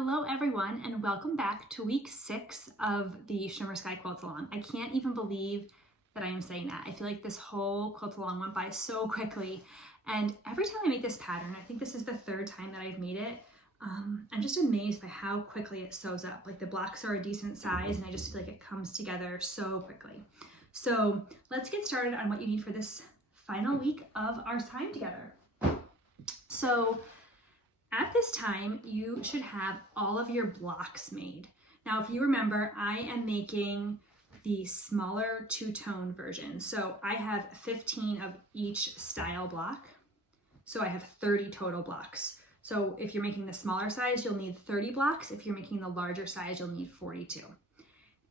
Hello everyone, and welcome back to week 6 of the Shimmer Sky Quilt Along. I can't even believe that I am saying that. I feel like this whole quilt along went by so quickly, and every time I make this pattern, I think this is the 3rd time that I've made it, I'm just amazed by how quickly it sews up. Like the blocks are a decent size and I just feel like it comes together so quickly. So let's get started on what you need for this final week of our time together. So at this time, you should have all of your blocks made. Now, if you remember, I am making the smaller two-tone version. So I have 15 of each style block. So I have 30 total blocks. So if you're making the smaller size, you'll need 30 blocks. If you're making the larger size, you'll need 42.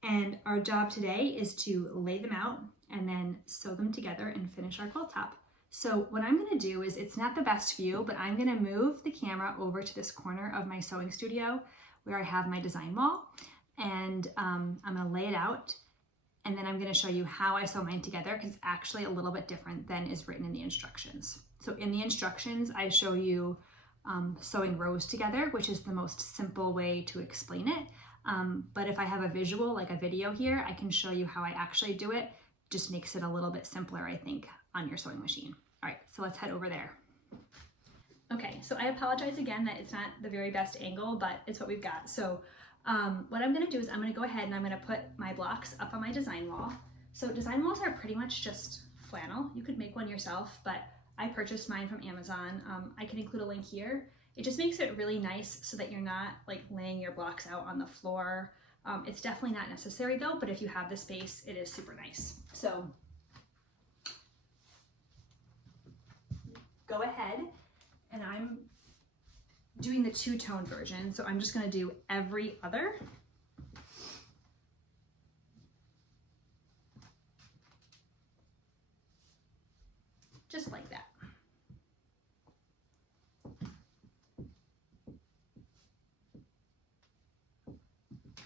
And our job today is to lay them out and then sew them together and finish our quilt top. So what I'm going to do is, it's not the best view, but I'm going to move the camera over to this corner of my sewing studio where I have my design wall, and I'm going to lay it out, and then I'm going to show you how I sew mine together, because it's actually a little bit different than is written in the instructions. So in the instructions, I show you sewing rows together, which is the most simple way to explain it. But if I have a visual, like a video here, I can show you how I actually do it. Just makes it a little bit simpler, I think, on your sewing machine. All right, so let's head over there. Okay, so I apologize again that it's not the very best angle, but it's what we've got. So what I'm gonna do is I'm gonna go ahead and I'm gonna put my blocks up on my design wall. So design walls are pretty much just flannel. You could make one yourself, but I purchased mine from Amazon. I can include a link here. It just makes it really nice so that you're not like laying your blocks out on the floor. It's definitely not necessary though, but if you have the space, it is super nice. So go ahead, and I'm doing the two-tone version, so I'm just going to do every other. Just like that.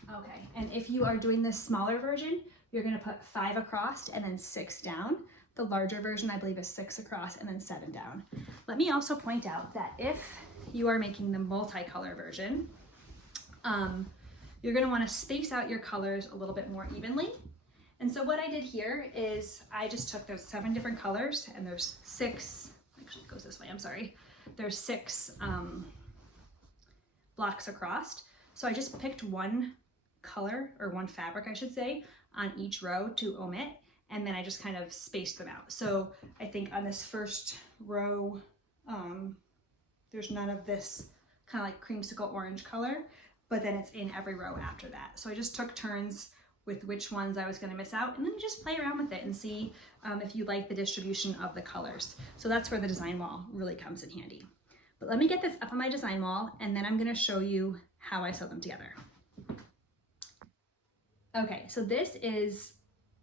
Okay, and if you are doing this smaller version, you're going to put 5 across and then 6 down. The larger version, I believe, is 6 across and then 7 down. Let me also point out that if you are making the multicolor version, you're going to want to space out your colors a little bit more evenly. And so what I did here is I just took those 7 different colors, and there's 6, actually it goes this way, I'm sorry. There's 6 blocks across. So I just picked one color, or one fabric I should say, on each row to omit. And then I just kind of spaced them out. So I think on this first row, there's none of this kind of like creamsicle orange color, but then it's in every row after that. So I just took turns with which ones I was gonna miss out, and then you just play around with it and see if you like the distribution of the colors. So that's where the design wall really comes in handy. But let me get this up on my design wall, and then I'm gonna show you how I sew them together. Okay, so this is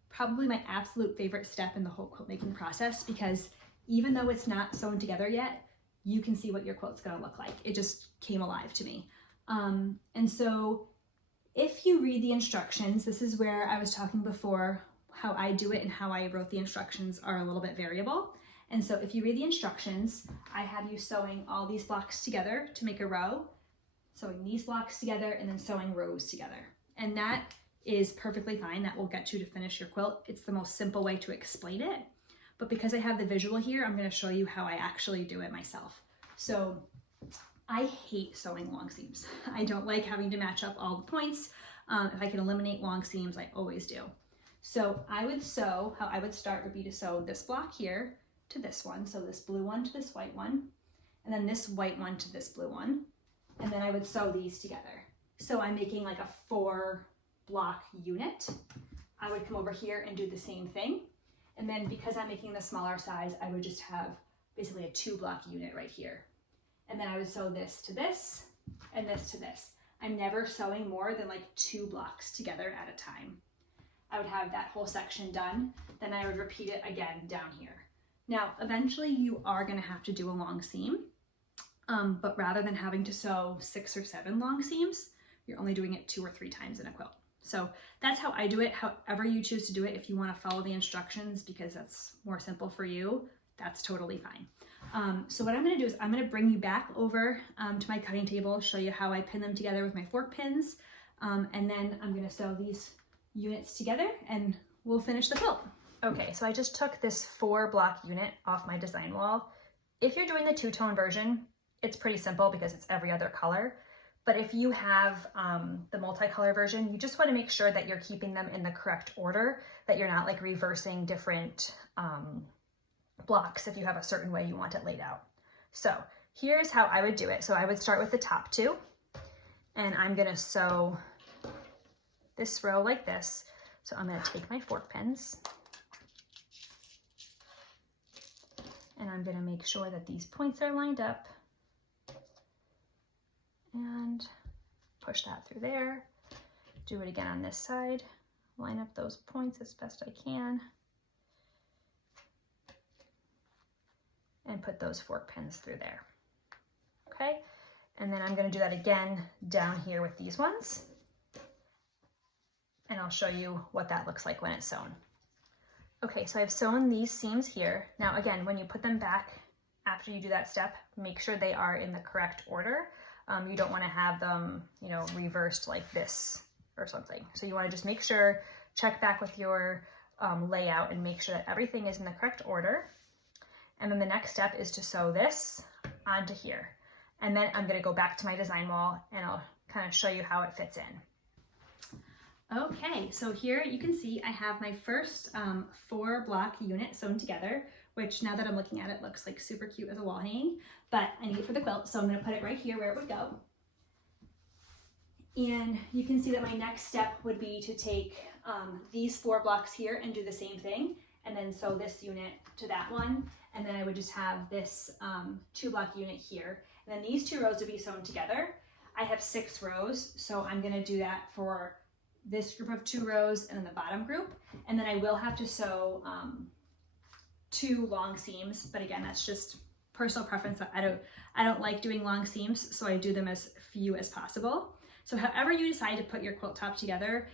probably my absolute favorite step in the whole quilt making process, because even though it's not sewn together yet, you can see what your quilt's gonna look like. It just came alive to me. And so if you read the instructions, this is where I was talking before, how I do it and how I wrote the instructions are a little bit variable. And so if you read the instructions, I have you sewing all these blocks together to make a row, sewing these blocks together, and then sewing rows together. And that is perfectly fine. That will get you to finish your quilt. It's the most simple way to explain it. But because I have the visual here, I'm going to show you how I actually do it myself. So I hate sewing long seams. I don't like having to match up all the points. If I can eliminate long seams, I always do. So I would sew, how I would start would be to sew this block here to this one. So this blue one to this white one, and then this white one to this blue one. And then I would sew these together. So I'm making like a 4 block unit. I would come over here and do the same thing. And then because I'm making the smaller size, I would just have basically a 2 block unit right here. And then I would sew this to this and this to this. I'm never sewing more than like 2 blocks together at a time. I would have that whole section done. Then I would repeat it again down here. Now, eventually you are gonna have to do a long seam, but rather than having to sew 6 or 7 long seams, you're only doing it 2 or 3 times in a quilt. So that's how I do it. However you choose to do it, if you want to follow the instructions because that's more simple for you, that's totally fine. So what I'm going to do is I'm going to bring you back over to my cutting table, show you how I pin them together with my fork pins, and then I'm going to sew these units together and we'll finish the quilt. Okay, so I just took this 4-block unit off my design wall. If you're doing the two-tone version, it's pretty simple because it's every other color. But if you have the multicolor version, you just want to make sure that you're keeping them in the correct order, that you're not like reversing different blocks if you have a certain way you want it laid out. So here's how I would do it. So I would start with the top 2, and I'm going to sew this row like this. So I'm going to take my fork pins, and I'm going to make sure that these points are lined up and push that through there. Do it again on this side. Line up those points as best I can and put those fork pins through there. Okay, and then I'm going to do that again down here with these ones, and I'll show you what that looks like when it's sewn. Okay, so I've sewn these seams here. Now again, when you put them back after you do that step, make sure they are in the correct order. You don't want to have them, you know, reversed like this or something. So you want to just make sure, check back with your layout and make sure that everything is in the correct order. And then the next step is to sew this onto here. And then I'm going to go back to my design wall and I'll kind of show you how it fits in. Okay, so here you can see I have my first 4-block unit sewn together, which now that I'm looking at it looks like super cute as a wall hanging, but I need it for the quilt, so I'm going to put it right here where it would go. And you can see that my next step would be to take these 4 blocks here and do the same thing, and then sew this unit to that one, and then I would just have this 2-block unit here, and then these 2 rows would be sewn together. I have 6 rows, so I'm going to do that for this group of 2 rows and then the bottom group, and then I will have to sew 2 long seams, but again, that's just personal preference. I don't like doing long seams, so I do them as few as possible. So however you decide to put your quilt top together,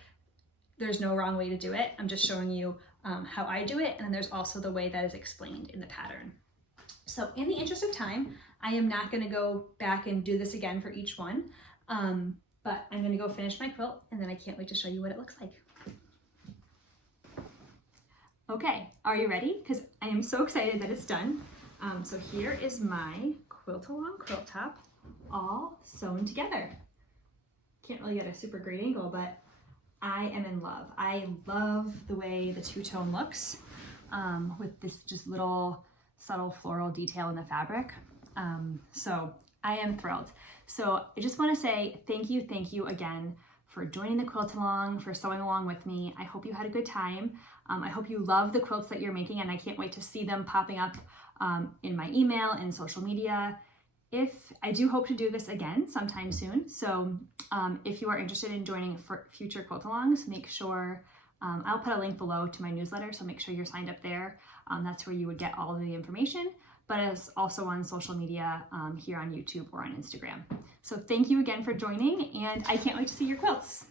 there's no wrong way to do it. I'm just showing you how I do it, and then there's also the way that is explained in the pattern. So in the interest of time, I am not going to go back and do this again for each one, but I'm going to go finish my quilt, and then I can't wait to show you what it looks like. Okay, are you ready? Because I am so excited that it's done. So here is my Quilt Along quilt top all sewn together. Can't really get a super great angle, but I am in love. I love the way the two-tone looks with this just little subtle floral detail in the fabric. So I am thrilled. So I just want to say thank you again for joining the Quilt Along, for sewing along with me. I hope you had a good time. I hope you love the quilts that you're making, and I can't wait to see them popping up in my email and social media. I do hope to do this again sometime soon. So if you are interested in joining for future quilt alongs, make sure, I'll put a link below to my newsletter, so make sure you're signed up there. That's where you would get all of the information, but it's also on social media here on YouTube or on Instagram. So thank you again for joining, and I can't wait to see your quilts.